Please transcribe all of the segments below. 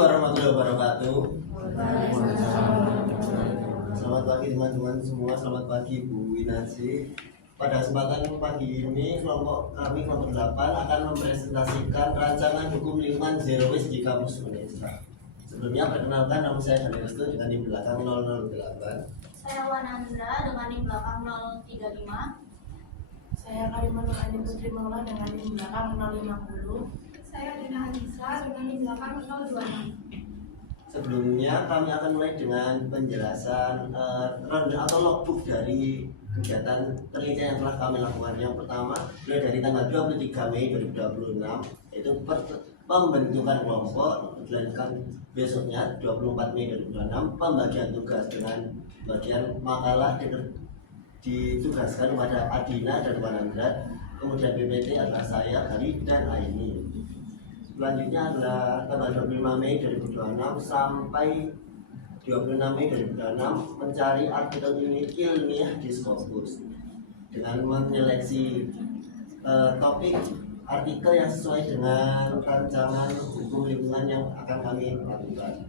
warahmatullahi wabarakatuh. Selamat pagi teman-teman semua, selamat pagi Bu Winarsi. Pada kesempatan pagi ini kelompok 8 akan mempresentasikan rancangan hukum lingkungan Zero Waste di kampus Unesa. Sebelumnya perkenalkan, nama saya Dani Restu dengan NIM belakang 008. Saya Wanandra dengan NIM belakang 035. Saya Karimah Nurani Putri Maula dengan NIM belakang 050. Saya Dina Hadisa dengan NIM belakang 026. Sebelumnya kami akan mulai dengan penjelasan atau logbook dari kegiatan penelitian yang telah kami lakukan. Yang pertama, mulai dari tanggal 23 Mei 2026, yaitu pembentukan kelompok, dilanjutkan besoknya 24 Mei 2026, pembagian tugas dengan bagian makalah ditugaskan kepada Adina dan Wanandra, kemudian BPT adalah saya, Gali, dan Aini. Selanjutnya adalah tanggal 25 Mei 2026 sampai 26 Mei 2026 mencari artikel ilmiah di Scopus dengan menyeleksi topik artikel yang sesuai dengan rancangan hukum lingkungan yang akan kami lakukan.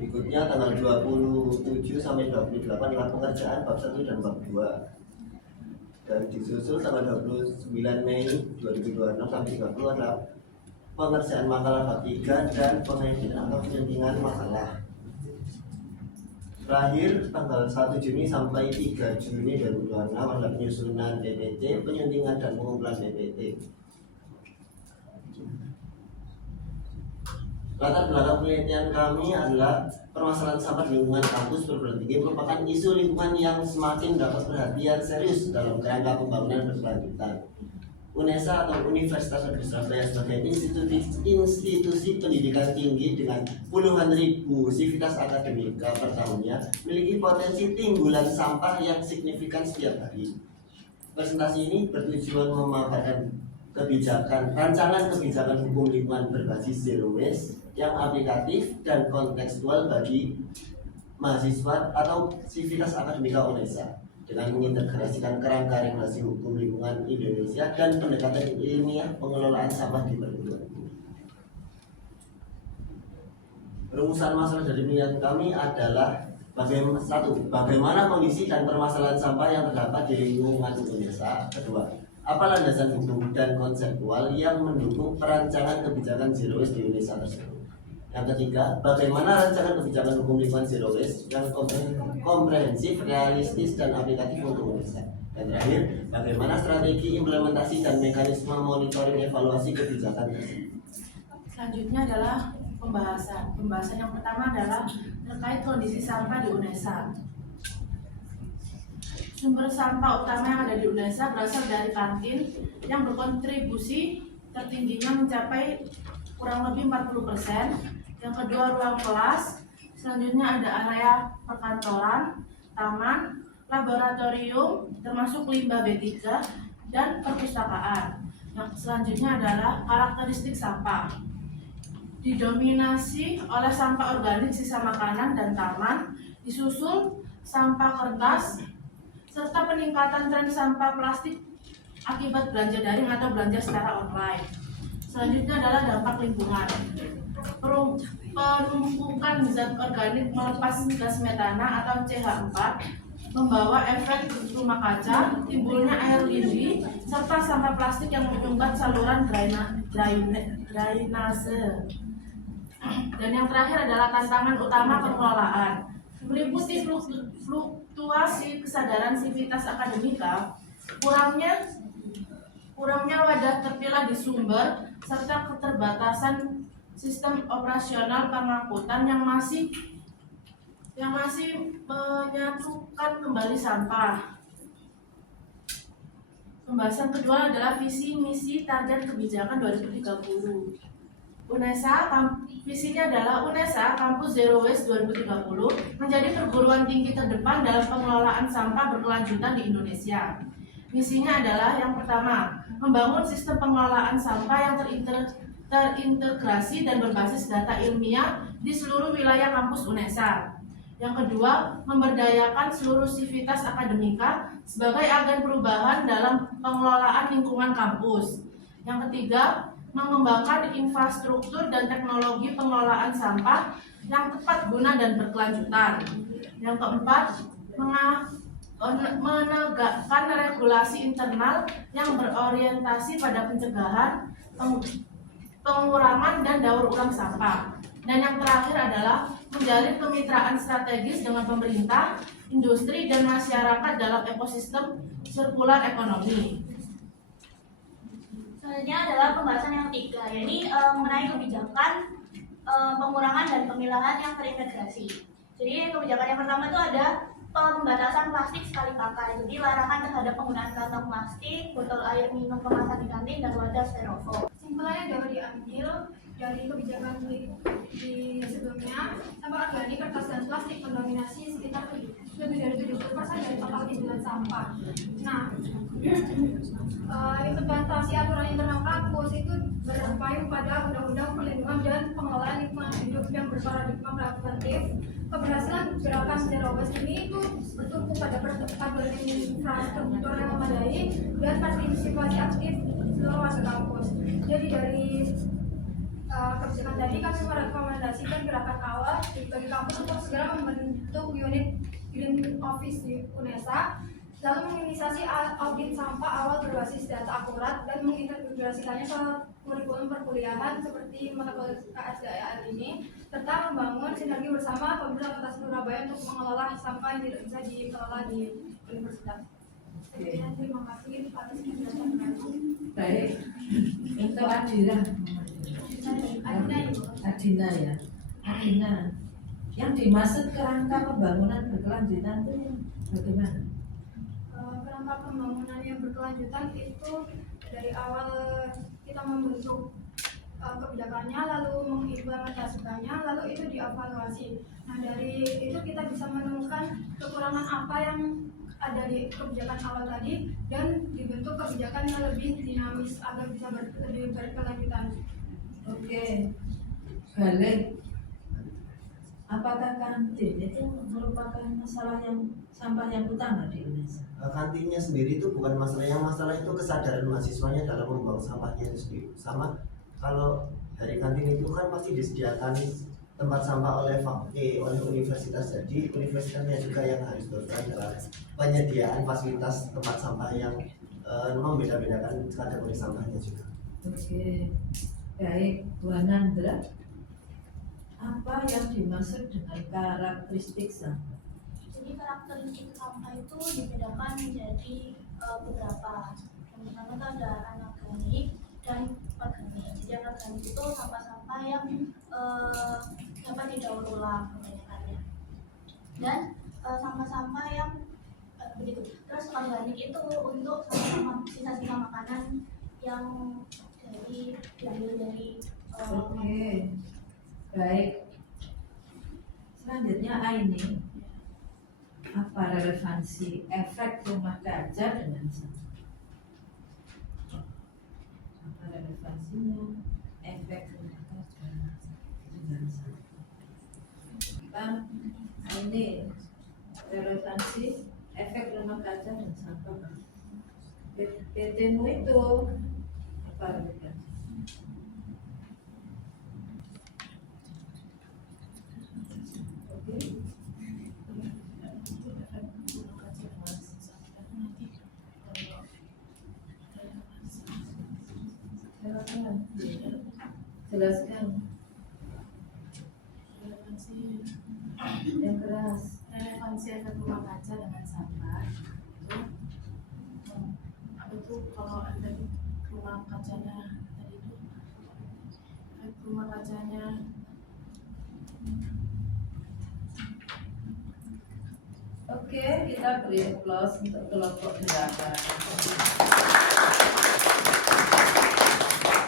Berikutnya tanggal 27 sampai 28 adalah pengerjaan bab 1 dan bab 2. Dan disusul tanggal 29 Mei 2026 sampai 30 adalah pengerjaan makalah bab 3 dan pengeditan atau penyuntingan makalah. Terakhir tanggal 1 Juni sampai 3 Juni 2026 adalah penyusunan DPT, penyuntingan dan pengumpulan DPT. Latar belakang penelitian kami adalah permasalahan sampah di lingkungan kampus perguruan tinggi merupakan isu lingkungan yang semakin mendapat perhatian serius dalam kerangka pembangunan berkelanjutan. Unesa atau Universitas Negeri Surabaya sebagai institusi pendidikan tinggi dengan puluhan ribu sivitas akademika per tahunnya memiliki potensi timbulan sampah yang signifikan setiap hari. Presentasi ini bertujuan memaparkan rancangan kebijakan hukum lingkungan berbasis zero waste yang aplikatif dan kontekstual bagi mahasiswa atau sivitas akademika Unesa, dengan mengintegrasikan kerangka regulasi hukum lingkungan Indonesia dan pendekatan ilmiah pengelolaan sampah di perguruan tinggi. Rumusan masalah dari penelitian kami adalah bagaimana kondisi dan permasalahan sampah yang terdapat di lingkungan Indonesia. Kedua, apa landasan hukum dan konseptual yang mendukung perancangan kebijakan zero waste di Indonesia tersebut. Yang ketiga, bagaimana rancangan kebijakan hukum lingkungan zero waste yang komprehensif, realistis, dan aplikatif untuk Indonesia. Dan terakhir, bagaimana strategi implementasi dan mekanisme monitoring evaluasi kebijakan tersebut. Selanjutnya adalah pembahasan. Pembahasan yang pertama adalah terkait kondisi sampah di Unesa. Sumber sampah utama yang ada di Unesa berasal dari kantin yang berkontribusi tertingginya mencapai kurang lebih 40%. Yang kedua, ruang kelas. Selanjutnya ada area perkantoran, taman, laboratorium, termasuk limbah B3 dan perpustakaan. Yang selanjutnya adalah karakteristik sampah. Didominasi oleh sampah organik, sisa makanan, dan taman, disusul sampah kertas, serta peningkatan tren sampah plastik akibat belanja daring atau belanja secara online. Selanjutnya adalah dampak lingkungan. Penumpukan zat organik melepas gas metana atau CH4 membawa efek rumah kaca, timbulnya air lindi, serta sampah plastik yang menyumbat saluran drainase. Dan yang terakhir adalah tantangan utama pengelolaan. Meliputi fluktuasi kesadaran sivitas akademika, kurangnya wadah terpilah di sumber, serta keterbatasan sistem operasional pengangkutan yang masih menyatukan kembali sampah. Pembahasan kedua adalah visi, misi, target kebijakan 2030. Visinya adalah Unesa Kampus Zero Waste 2030 menjadi perguruan tinggi terdepan dalam pengelolaan sampah berkelanjutan di Indonesia. Misinya adalah yang pertama, membangun sistem pengelolaan sampah yang terintegrasi dan berbasis data ilmiah di seluruh wilayah kampus Unesa. Yang kedua, memberdayakan seluruh sivitas akademika sebagai agen perubahan dalam pengelolaan lingkungan kampus. Yang ketiga, mengembangkan infrastruktur dan teknologi pengelolaan sampah yang tepat guna dan berkelanjutan. Yang keempat, menegakkan regulasi internal yang berorientasi pada pencegahan, pengurangan, dan daur ulang sampah. Dan yang terakhir adalah menjalin kemitraan strategis dengan pemerintah, industri, dan masyarakat dalam ekosistem sirkular ekonomi. Selanjutnya adalah pembahasan yang ketiga, yaitu mengenai kebijakan pengurangan dan pemilahan yang terintegrasi. Jadi kebijakan yang pertama itu ada pembatasan plastik sekali pakai. Jadi larangan terhadap penggunaan kantong plastik, botol air minum kemasan di kantin, dan wadah styrofoam. Kesimpulannya dapat diambil dari kebijakan di sebelumnya, sampah organik, kertas, dan plastik mendominasi sekitar lebih dari 70% dari total timbulan sampah. Nah, implementasi aturan internal kampus itu berupaya pada undang-undang perlindungan dan pengelolaan lingkungan hidup yang berparadigma preventif. Keberhasilan gerakan zero waste ini itu bertumpu pada percepatan infrastruktur yang memadai dan partisipasi aktif seluruh warga kampus. Jadi dari kebijakan tadi kami merekomendasikan gerakan awal bagi kampus untuk segera membentuk unit Green Office di UNESA, lalu menginisiasi audit sampah awal berbasis data akurat dan mengintegrasikannya ke kurikulum perkuliahan seperti mata kuliah KSDAR ini, serta membangun sinergi bersama pemerintah Kota Surabaya untuk mengelola sampah yang tidak bisa dikelola di universitas. Sekian, terima kasih atas penjelasan. Baik, untuk Adina ya, Adina. Yang dimaksud kerangka pembangunan berkelanjutan itu bagaimana? Kerangka pembangunan yang berkelanjutan itu dari awal kita membentuk kebijakannya, lalu mengimplementasikannya, lalu itu dievaluasi. Nah, dari itu kita bisa menemukan kekurangan apa yang ada di kebijakan awal tadi dan dibentuk kebijakan yang lebih dinamis agar bisa lebih berkelanjutan. Oke, balik. Apakah kantin itu merupakan masalah yang sampah yang utama di Indonesia? Kantinnya sendiri itu bukan masalah itu kesadaran mahasiswanya dalam membuang sampahnya itu sendiri. Sama kalau dari kantin itu kan pasti disediakan tempat sampah oleh oleh universitas, jadi universitasnya juga yang harus berperan dalam penyediaan fasilitas tempat sampah yang membeda-bedakan kategori sampahnya juga. Oke, baik, Bu Anandra. Apa yang dimaksud dengan karakteristik sampah? Jadi karakteristik sampah itu dibedakan menjadi beberapa. Yang pertama itu ada anorganik dan organik. Jadi anorganik itu sampah-sampah yang dapat didaur ulang kebanyakannya. Dan sampah-sampah yang begitu. Terus organik itu untuk sisa-sisa makanan yang diambil dari Oke, baik. Selanjutnya ini apa relevansi efek rumah kaca dengan sampah? Apa relevansinya efek rumah kaca dengan sampah? Ini relevansi efek rumah kaca dan sampah. PT-mu itu apa relevansi? Jelaskan yang keras. Relevansi efek rumah kaca dengan sampah itu apa tuh kalau ada rumah kacanya tadi itu efek rumah kacanya Oke, kita beri aplaus untuk kelompok gerakan.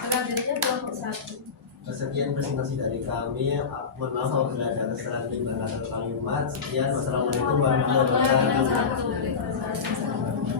Selanjutnya kelompok 1. Sekian presentasi dari kami. Mohon maaf apabila ada kesalahan kata kalimat. Sekian, wassalamualaikum warahmatullahi wabarakatuh.